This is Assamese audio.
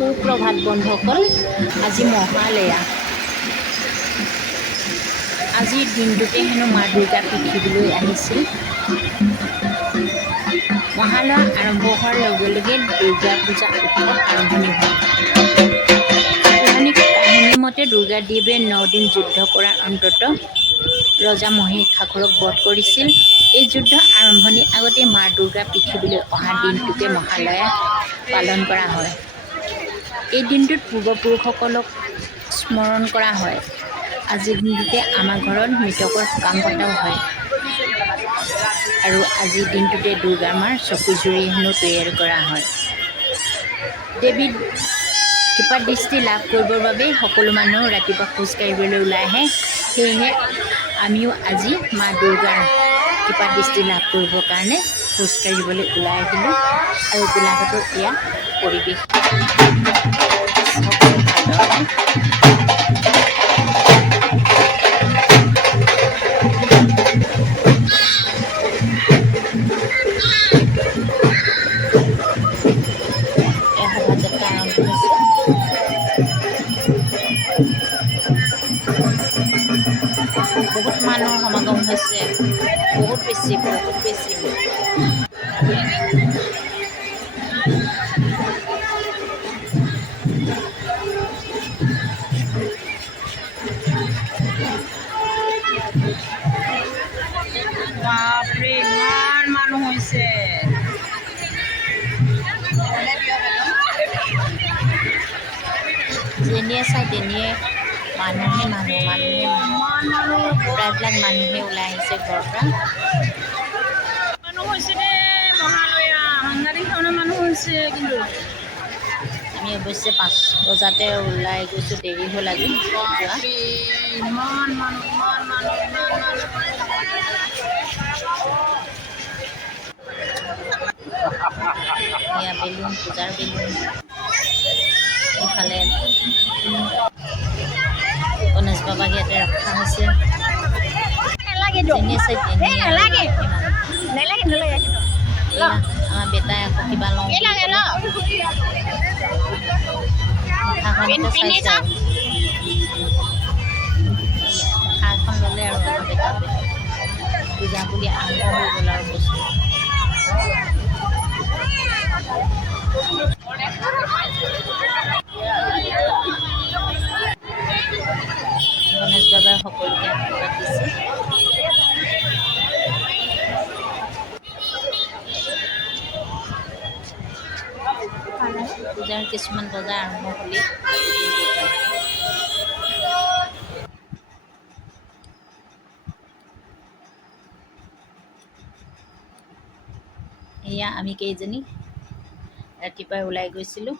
সুপ্ৰভাত বন্ধুসকল। আজি মহালয়া। আজিৰ দিনটোতে হেনো মা দুৰ্গা পৃথিৱীলৈ আহিছিল। মহালয়া আৰম্ভ হোৱাৰ লগে লগে দুৰ্গা পূজা উৎসৱ আৰম্ভণি হয়। পৌৰাণিক কাহিনী মতে দুৰ্গা দেৱীয়ে 9 দিন যুদ্ধ কৰাৰ অন্তত ৰজা মহিষাসুৰক বধ কৰিছিল। এই যুদ্ধ আৰম্ভণিৰ আগতে মা দুৰ্গা পৃথিৱীলৈ অহা দিনটোকে মহালয়া পালন কৰা হয়। এই দিনটোত পূৰ্বপুৰুষসকলক স্মৰণ কৰা হয়। আজিৰ দিনটোতে আমাৰ ঘৰত মৃতকৰ সকাম পতাও হয়। আৰু আজিৰ দিনটোতে দুৰ্গা মাৰ চকুজুৰি হেনো তৈয়াৰ কৰা হয়। দেৱীৰ কৃপা দৃষ্টি লাভ কৰিবৰ বাবে সকলো মানুহ ৰাতিপুৱা খোজ কাঢ়িবলৈ ওলাই আহে। সেয়েহে আমিও আজি মা দুৰ্গাৰ কৃপা দৃষ্টি লাভ কৰিবৰ কাৰণে খোজ কাঢ়িবলৈ ওলাই আহিলোঁ। আৰু গোলাঘাটৰ এয়া পৰিৱেশ সকলো ভালদৰে শোভাযাত্ৰা আৰম্ভ হৈছে। বহুত মানুহৰ সমাগম হৈছে, বহুত বেছি। বাপৰে ইমান মানুহ হৈছে। যেনিয়ে চাই তেনিয়ে মানুহে প্ৰায়বিলাক মানুহে ওলাই আহিছে ঘৰৰ পৰা। মানুহ হৈছে দেই, মহালয়া সাংঘাতিক ধৰণৰ মানুহ হৈছে। কিন্তু আমি অৱশ্যে 5 বজাতে ওলাই গৈছোঁ, দেৰি হ'ল আজি যোৱা। ইমান মানুহ। এয়া বেলুন, পূজাৰ বেলুন। ইফালে গণেশ বাবাক ইয়াতে ৰখা হৈছে। আমাৰ বেটাই আকৌ কিবা লওঁ মুখাখন ল'লে আৰু আমাৰ বেটা পূজা বুলি আৰম্ভ হৈ গ'ল আৰু বস্তু। গণেশ বাবাই সকলোকে আশীৰ্বাদ দিছে। পূজাৰ কিছুমান বজাৰ আৰম্ভ হ'লেই। এয়া আমি কেইজনী ৰাতিপুৱাই ওলাই গৈছিলোঁ।